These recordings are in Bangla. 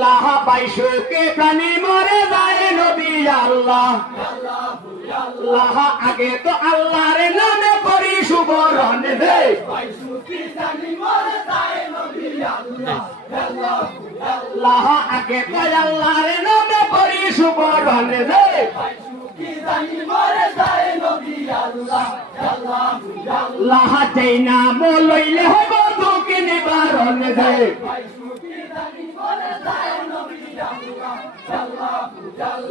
লাহা বাইশুকে প্রাণী মরে যায় নবী আল্লাহ লাহা আগে তো আল্লাহর নামে করি সুবরণ দে লাহা আগে তো আল্লাহর নামে করি সুবরণ দে লাহা চাই না বলইলে হইব দুঃখ নিবারণ দে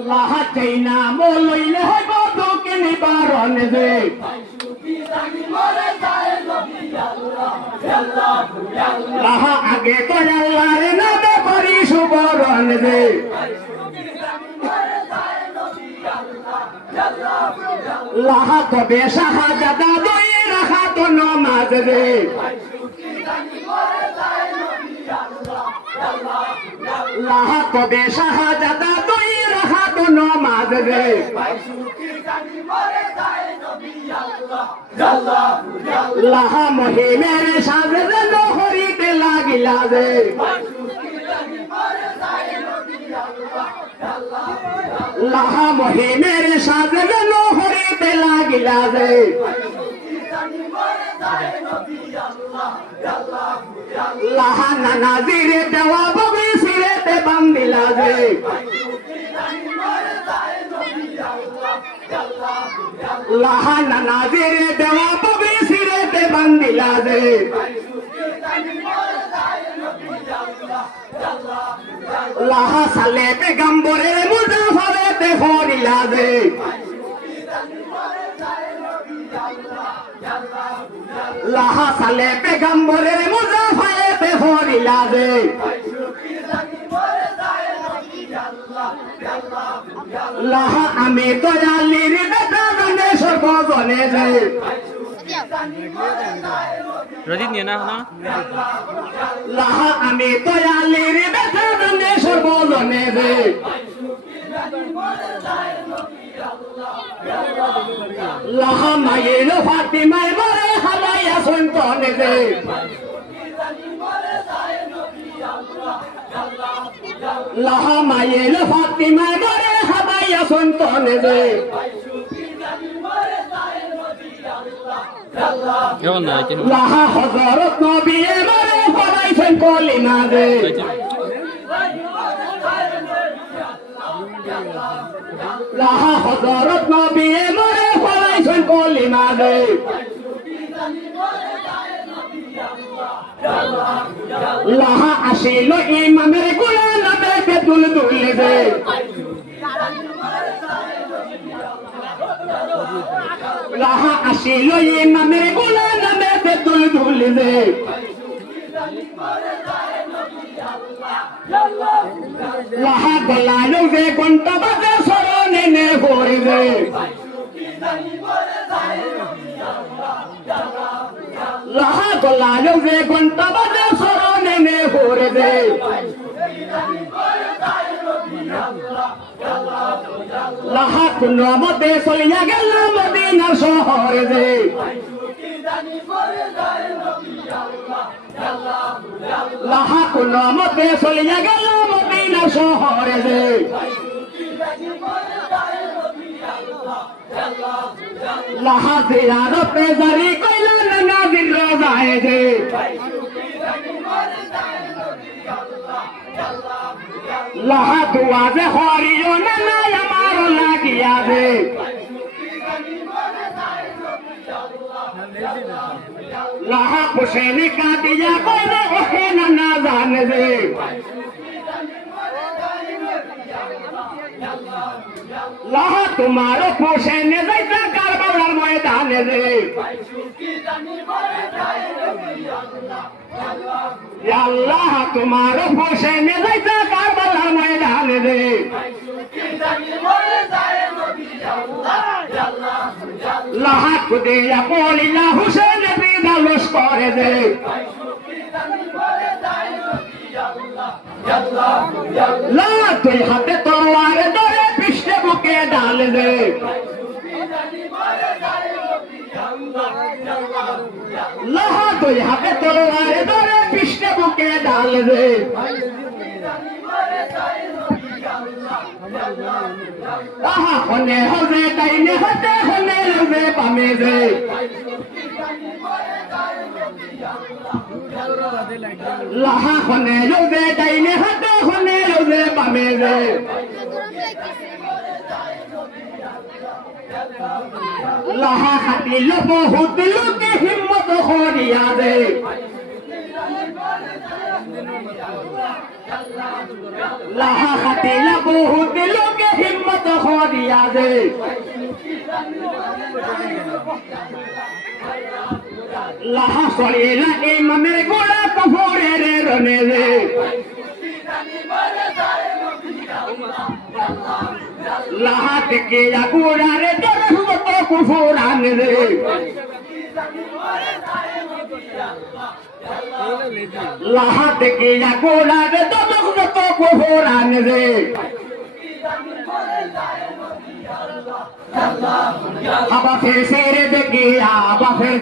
লাহা চাই না বলইলে হইব দুঃখ নিবারণ দে লাহা আগে তো আল্লাহর নামে করি সুবরণ দে লাহা তবে শাহাদাত দুই রাখাত নামাজ রে লাহা তবে শাহাদাত দুই রাখাত নামাজ রে লাহা মহিমের সাজে নহরিতে লাগিলা রে লাহা মহিমের সাজে নহরিতে লাগিলা রে লাহা নানাজিরে দেওয়া বগি সিরেতে বান্দিলা রে লাহা নানাজিরে দেওয়া বগি সিরেতে বান্দিলা রে লাহা সালে পেগম্বরের মুজাফারেতে হরিলা রে লাহা সালে পেগম্বরের মুজাফারেতে হরিলা রে লাহা আমি দয়ালির বেটা জানে সর্বজনে রে রজিত নিয়ে না না লাহা আমি দয়ালির বেটা জানে সর্বজনে রে লাহা মায়ের ফাতিমায় মরে হালাইয়া সন্তানে রে লাহা মায়ের ফাতিমায় মরে হালাইয়া সন্তানে রে লাহা হযরত নবী মরে পড়াইছেন কলিমা রে লাহা হযরত নবী মরে পড়াইছেন কলিমা রে লাহা আসিল ইমামের গোলামে বেদুল দুলে রে লাহা আসিল ইমামের গোলামে বেদুল দুলে রে লাহা গলায় যে ঘন্টা বাজে স্মরণে নে ভরে রে লাহা গলায় যে ঘন্টা বাজে স্মরণে নে ভরে রে লাহা কোন মতে চলিয়া গেল মদিনার শহরে রে লাহা কোন মতে চলিয়া গেল মদিনার শহরে রে লাহা জিয়ারতে জারি কইলা নাজির রোজায় রে লাহা দুয়া যে হরিও না আমার লাগিয়া রে লাহা হুসেন কাদিয়া কইলে ওহে না জানে রে লাহা তোমার হুসেন যাইতা কারবালার ময়দানে রে আল্লাহ তোমার হুসেন যাইতা কারবালার ময়দানে রে লাহা কুদিয়া পড়িলা হুসেন বিদালস করে রে লা তুই হাতে তলোয়ার ধরে পৃষ্ঠে বুকে ডাল রে লাহা তুই হাতে তলোয়ার ধরে পৃষ্ঠে বুকে ডাল রে লাহা হনে হবে ডাইনে হাতে হনে রবে বামে রে লাহা হনে রবে ডাইনে হাতে হনে রবে বামে রে লাহা খাটিল বহুত লোকে হিম্মত করিয়া দে লাহা খাটিল বহুত লোকে হিম্মত করিয়া দে লাহা সরিলা ইমামের গোড়া কফরের রনে রে লাহা থেকে গোড়া রে দরহত কুফরান রে লাহা থেকে গোড়া রে দরহত কুফরান রে আবা ফের সেরে দেখিয়া আবা ফের